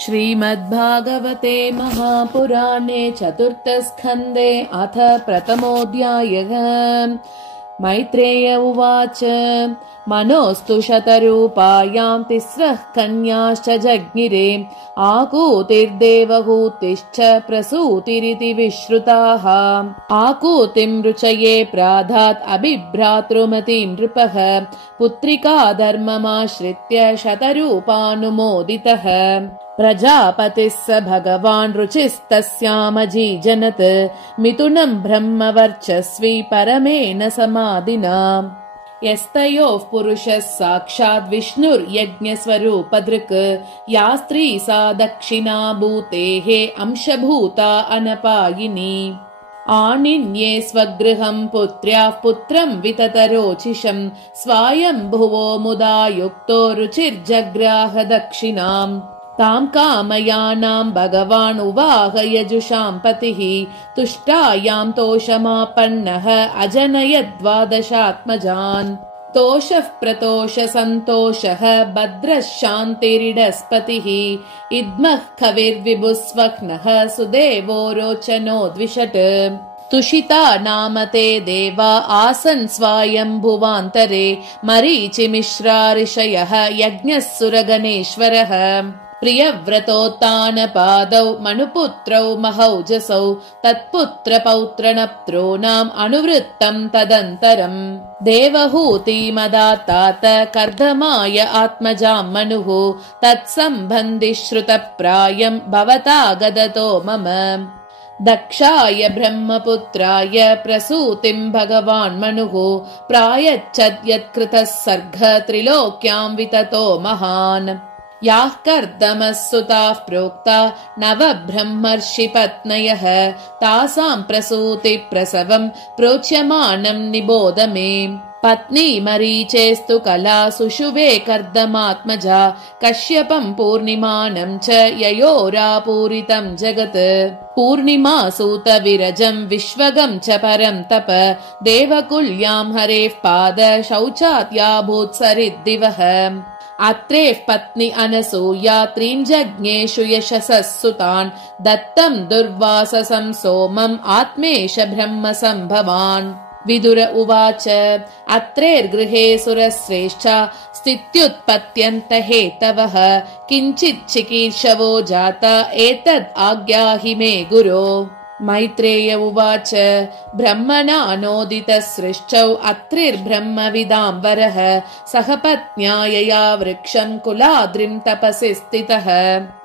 श्रीमद्भागवते महापुराणे चतुर्थस्कन्धे अथ प्रथमोऽध्यायः। मैत्रेय उवाच मनोस्तु शतरूपायां तिस्रः कन्याश्च जज्ञिरे आकूतिर्देवहूतिश्च प्रसूतिरिति विश्रुताः। आकूतिं रुचये प्राधात् अभिभ्रातृमतीं नृपः पुत्रिका धर्ममाश्रित्य शतरूपानुमोदितः। प्रजापतिः स भगवान् रुचिस्तस्यामजीजनत् मिथुनं ब्रह्मवर्चस्वी परमेन समाधिना। यस्तयोः पुरुषः साक्षात् विष्णुर्यज्ञस्वरूपदृक् या स्त्री सा दक्षिणा भूतेः अंशभूता अनपायिनी। आनिन्ये स्वगृहं पुत्र्याः पुत्रं विततरोचिषं स्वायम्भुवो मुदा युक्तो रुचिर्जग्राह दक्षिणाम्। तां कामयानां भगवान् उवाह यजुषां पतिः तुष्टायां तोषमापन्नः अजनयद्वादशात्मजान्। तोषः प्रतोष सन्तोषः भद्रः शान्तिरिडस्पतिः इद्मः कविर्विभुस्वक्नः सुदेवो रोचनो द्विषट्। तुषिता नाम ते देवा आसन् स्वायम्भुवान्तरे मरीचिमिश्रा ऋषयः यज्ञः सुरगणेश्वरः। प्रियव्रतोत्तानपादौ मनुपुत्रौ महौजसौ तत्पुत्रपौत्रनप्तॄणाम् अनुवृत्तं तदन्तरम्। देवहूतिमदातात कर्दमाय आत्मजां मनुः तत्सम्बन्धिश्रुतप्रायं भवता गदतो मम। दक्षाय ब्रह्मपुत्राय प्रसूतिं भगवान् मनुः प्रायच्छद् यत्कृतः सर्गः त्रिलोक्यां विततो महान्। याः कर्दमः सुताः प्रोक्ता नवब्रह्मर्षिपत्नयः तासां प्रसूति प्रसवं प्रोच्यमानं निबोध मे। पत्नी मरीचेस्तु कला सुषुवे कर्दमात्मजा कश्यपं पूर्णिमानं च ययोरापूरितं जगत्। पूर्णिमा सूत विरजं विश्वगं च परं तप देवकुल्यां हरेः पाद शौचात् याभूत्सरिद्दिवः। अत्रेः पत्नी अनसूया त्रीं जज्ञेषु यशसः सुतान् दत्तं दुर्वाससं सोमम् आत्मेश ब्रह्म सम्भवान्। विदुर उवाच अत्रेर्गृहे सुरश्रेष्ठा स्थित्युत्पत्यन्त हेतवः किञ्चित् चिकीर्षवो जाता एतद् आज्ञाहि मे गुरो। मैत्रेय उवाच ब्रह्मणानोदितसृष्टौ अत्रिर्ब्रह्मविदां वरः सह पत्न्या यया वृक्षं कुलाद्रिं तपसि स्थितः।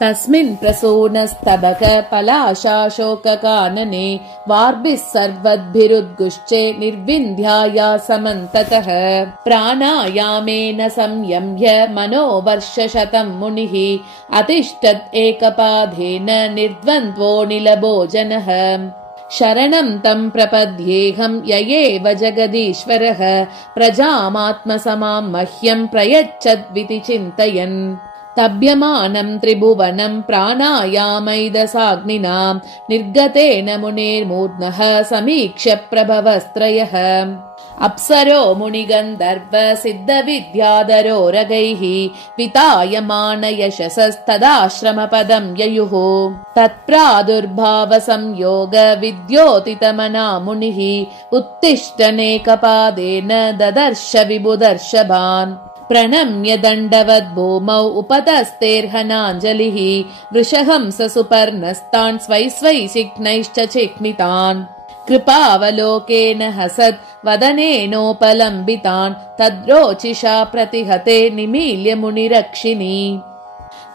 तस्मिन् प्रसूनस्तबक पलाशाशोककानने वार्भिः सर्वद्भिरुद्गुश्चे निर्विन्ध्याया समन्ततः। प्राणायामेन संयम्य मनोवर्षशतं मुनिः अतिष्ठत् एकपादेन निर्द्वन्द्वो निलभोजनः। शरणं तं प्रपद्येऽहं ययेव जगदीश्वरः प्रजामात्मसमां मह्यं प्रयच्छद्विति चिन्तयन्। तभ्यमानं त्रिभुवनं प्राणायामैदसाग्निना निर्गतेन मुनेर्मूर्ध्नः समीक्ष्य प्रभवस्त्रयः। अप्सरो मुनिगन्धर्व सिद्धविद्याधरो रगैः वितायमान यशसस्तदाश्रमपदं ययुः। तत्प्रादुर्भावसंयोग विद्योतितमना मुनिः उत्तिष्ठनेकपादेन ददर्श विबुदर्शभान्। प्रणम्य दण्डवद्भूमौ उपतस्तेर्हनाञ्जलिः वृषहंस सुपर्णस्तान् स्वै स्वै चिह्नैश्च चिह्नितान्। कृपावलोकेन हसत् वदनेनोपलम्बितान् तद्रोचिषा प्रतिहते निमील्य मुनिरक्षिणी।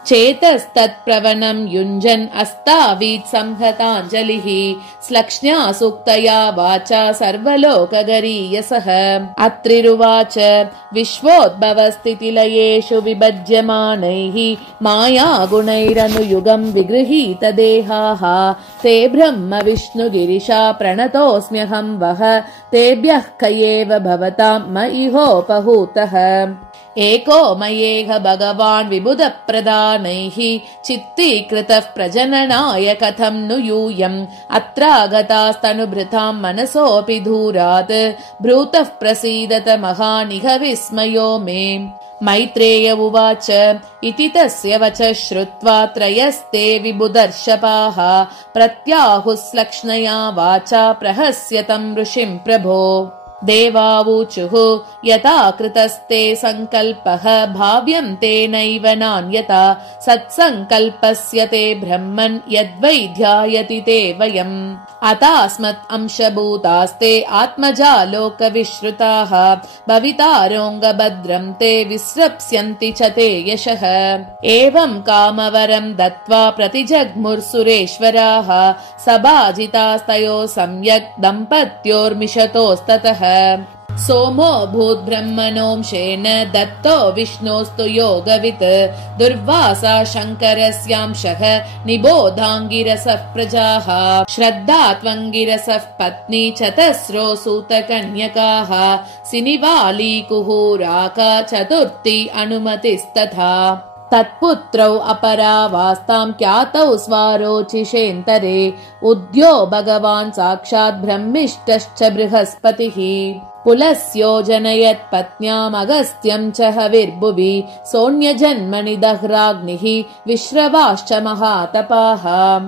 चेतस्तत्प्रवणं युञ्जन् अस्तावीत् संहताञ्जलिः श्लक्ष्ण्या सूक्तया वाचा सर्वलोकगरीयसः। अत्रिरुवाच विश्वोद्भवस्थितिलयेषु विभज्यमानैः मायागुणैरनुयुगं विगृहीतदेहाः ते ब्रह्म विष्णुगिरिशा प्रणतोऽस्म्यहं वः तेभ्यः कयेव भवतां मयिहोपहूतः। एको मयेह भगवान् विबुधप्रदानैः चित्तीकृतः प्रजननाय कथं नु यूयम् अत्रागतास्तनुभृतां मनसोऽपि दूरात् भ्रूतः प्रसीदत महानिह विस्मयो मे। मैत्रेय उवाच इति तस्य वचः श्रुत्वा त्रयस्ते विबुदर्शपाः प्रत्याहुस्लक्ष्णया वाचा प्रहस्यतं ऋषिं प्रभो। देवावूचुः यथा कृतस्ते सङ्कल्पः भाव्यं तेनैव नान्यथा सत्सङ्कल्पस्य ते ब्रह्मन् यद्वै ध्यायति ते वयम् अतास्मत् अंशभूतास्ते आत्मजा लोकविश्रुताः भवितारोऽङ्गभद्रं ते विस्रप्स्यन्ति च ते यशः। एवं कामवरं दत्त्वा प्रतिजग्मुर्सुरेश्वराः सभाजितास्तयो सम्यक् दम्पत्योर्मिषतोस्ततः। सोमो भूद्ब्रह्मणोऽंशेन दत्तो विष्णोस्तु योगवित् दुर्वासा शङ्करस्यांशः निबोधाङ्गिरसः प्रजाः श्रद्धा त्वङ्गिरसः पत्नी चतस्रो सूतकन्यकाः सिनिवाली कुहूराका चतुर्थी अनुमतिस्तथा। तत्पुत्रौ अपरावास्तां ख्यातौ स्वारोचिषेन्तरे उद्यो भगवान् साक्षात् ब्रह्मिष्टश्च बृहस्पतिः। पुलस्योजनयत् पत्न्यामगस्त्यं च हविर्भुवि सोऽन्यजन्मनि दह्राग्निः विश्रवाश्च महातपाः।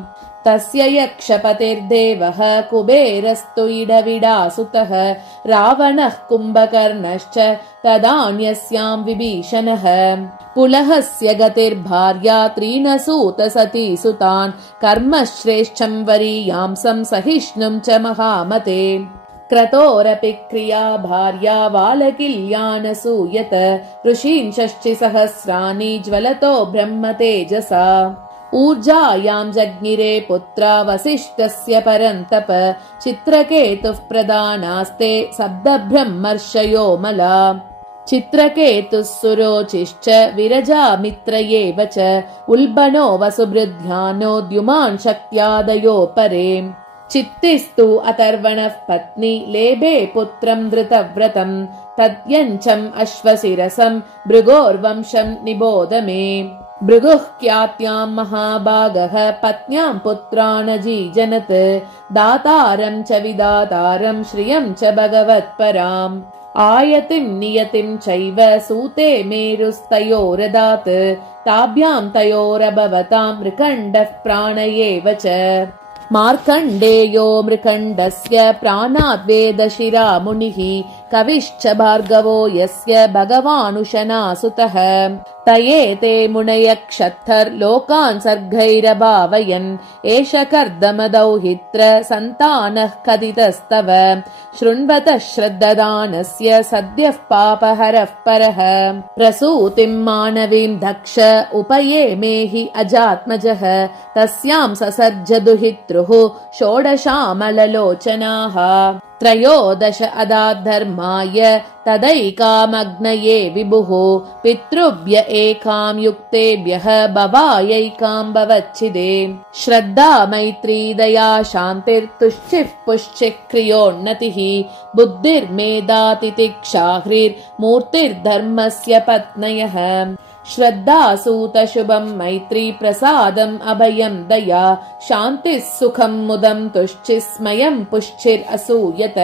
तस्य यक्षपतिर्देवः कुबेरस्तु इडविडासुतः रावणः कुम्भकर्णश्च तदान्यस्यां विभीषणः। पुलहस्य गतिर्भार्या त्रीनसूतसती सुतान् कर्मश्रेष्ठं वरीयांसं सहिष्णुं च महामते। क्रतोरपि क्रिया भार्या बालकिल्यानसूयत ऋषीन् षष्टिसहस्राणि ज्वलतो ब्रह्मतेजसा। ऊर्जायां जज्ञिरे पुत्रा वसिष्ठस्य परन्तप चित्रकेतुः प्रदानास्ते सप्तब्रह्मर्षयो मला। चित्रकेतुः सुरोचिश्च विरजा मित्रयेव च उल्बणो वसुभृद्ध्यानो द्युमान् शक्त्यादयो परे। चित्तिस्तु अतर्वणः पत्नी लेभे पुत्रं धृतव्रतं तद्यञ्चम् अश्वशिरसं भृगोर्वंशं निबोध मे। भृगुः ख्यात्यां महाभागः पत्न्यां पुत्रानजीजनत् दातारं च विदातारं श्रियं च भगवत्पराम्। आयतिं नियतिं चैव सूते मेरुस्तयोरदात् ताभ्यां तयोरभवतां मृकण्डः प्राणयेव च। मार्कण्डेयो मृकण्डस्य प्राणाद्वेदशिरा मुनिः कविश्च भार्गवो यस्य भगवानुशनासुतः। तयेते मुनयः क्षत्तर्लोकान् सर्गैरभावयन् एष कर्दमदौहित्र सन्तानः कथितस्तव। शृण्वतः श्रद्ददानस्य सद्यः पापहरः परः। प्रसूतिं मानवीं दक्ष उपये मेहि अजात्मजः तस्यां ससर्ज दुहितृः षोडशामललोचनाः। त्रयोदश अदाद्धर्माय तदैकामग्नये विभुः पितृभ्य एकां युक्तेभ्यः भवायैकां भवच्छिदे। श्रद्धा मैत्री दया शान्तिर्तुष्टिः पुष्टिः क्रियोन्नतिः बुद्धिर्मेधा तितिक्षा ह्रीर्मूर्तिर्धर्मस्य पत्नयः। श्रद्धा सूत शुभं मैत्री प्रसादम् अभयं दया शान्तिः सुखं मुदं तुष्टिस्मयं पुष्टिरसूयत।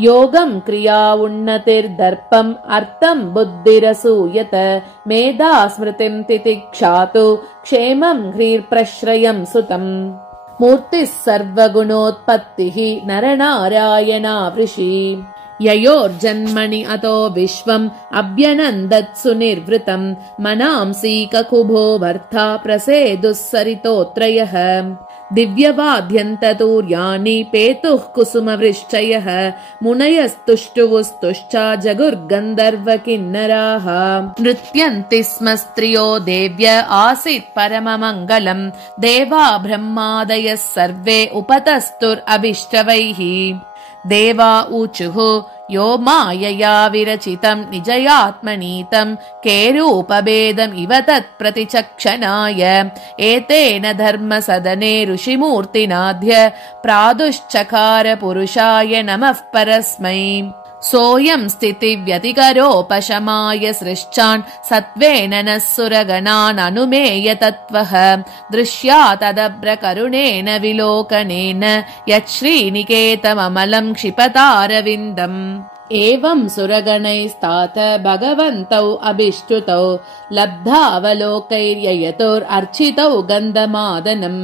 योगं क्रिया उन्नतिर्दर्पम् अर्थं बुद्धिरसूयत। मेधा स्मृतिं तितिक्षातु क्षेमं ह्रीर्प्रश्रयं सुतम्। मूर्तिः सर्वगुणोत्पत्तिः नरनारायणावृषि। ययोर्जन्मनि अतो विश्वम् अभ्यनन्दत्सु निर्वृतम् मनांसि ककुभो भर्ता प्रसेदुः सरितोत्रयः। दिव्यवाद्यन्ततूर्याणि पेतुः कुसुमवृश्चयः मुनयस्तुष्टुवुस्तुष्टा जगुर्गन्धर्वकिन्नराः। नृत्यन्ति स्म स्त्रियो देव्य आसीत् परममङ्गलम् देवा ब्रह्मादयः सर्वे उपतस्तुरभिष्टवैः। देवा ऊचुः यो मायया विरचितं निजयात्मनीतं केरूपभेदम् इव तत्प्रतिचक्षणाय एतेन धर्मसदने ऋषिमूर्तिनाद्य प्रादुश्चकार पुरुषाय नमः परस्मै। सोऽयं स्थितिव्यतिकरोपशमाय सृष्टान् सत्त्वेन नः सुरगणान् अनुमेय तत्त्वः दृश्या तदभ्रकरुणेन विलोकनेन यच्छ्रीनिकेतममलं क्षिपतारविन्दम्। एवं सुरगणैस्तात भगवन्तौ अभिष्टुतौ लब्धावलोकैर्ययतोर्र्चितौ गन्धमादनम्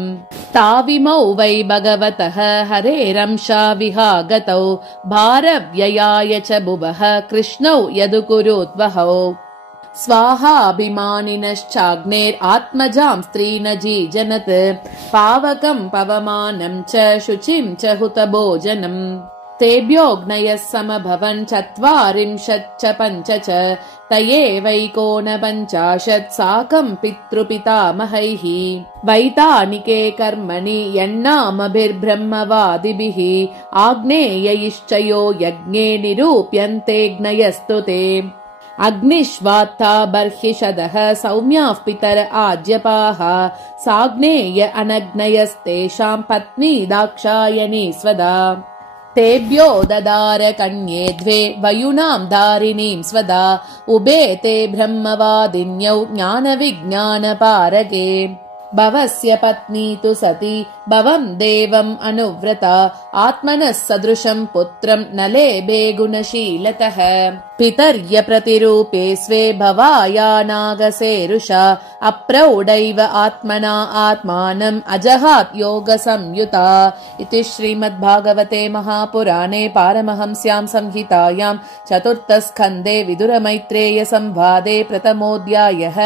ताविमौ वै भगवतः हरेरंशा विहागतौ भारव्ययाय च बुभः कृष्णौ यदुकुरुद्वहौ स्वाहाभिमानिनश्चाग्नेरात्मजां स्त्रीनजीजनत् पावकम् पवमानम् च शुचिम् च हुतभोजनम् तेभ्योऽग्नयः समभवन् 40 च 5 च तयेवैकोनपञ्चाशत् साकम् पितृपितामहैः वैतानिके कर्मणि यन्नामभिर्ब्रह्मवादिभिः आग्नेयैश्चयो यज्ञे निरूप्यन्तेऽग्नयस्तु ते अग्निष्वात्था बर्हिषदः सौम्याः पितर आज्यपाः साग्नेय अनग्नयस्तेषाम् पत्नी दाक्षायणी स्वदा तेभ्यो ददार कन्ये द्वे वयुनाम् दारिणीम् स्वदा उभे ते ब्रह्मवादिन्यौ ज्ञानविज्ञानपारगे भवस्य पत्नी तु सती भवम् देवम् अनुव्रता आत्मनः सदृशम् पुत्रम् न लेभे गुणशीलतः पितर्य प्रतिरूपे स्वे भवाया नागसेरुषा अप्रौढैव आत्मना आत्मानम् अजहात् योगसंयुता इति श्रीमद्भागवते महापुराणे पारमहंस्यां संहितायां 4th स्कन्धे विदुरमैत्रेय संवादे प्रथमोऽध्यायः।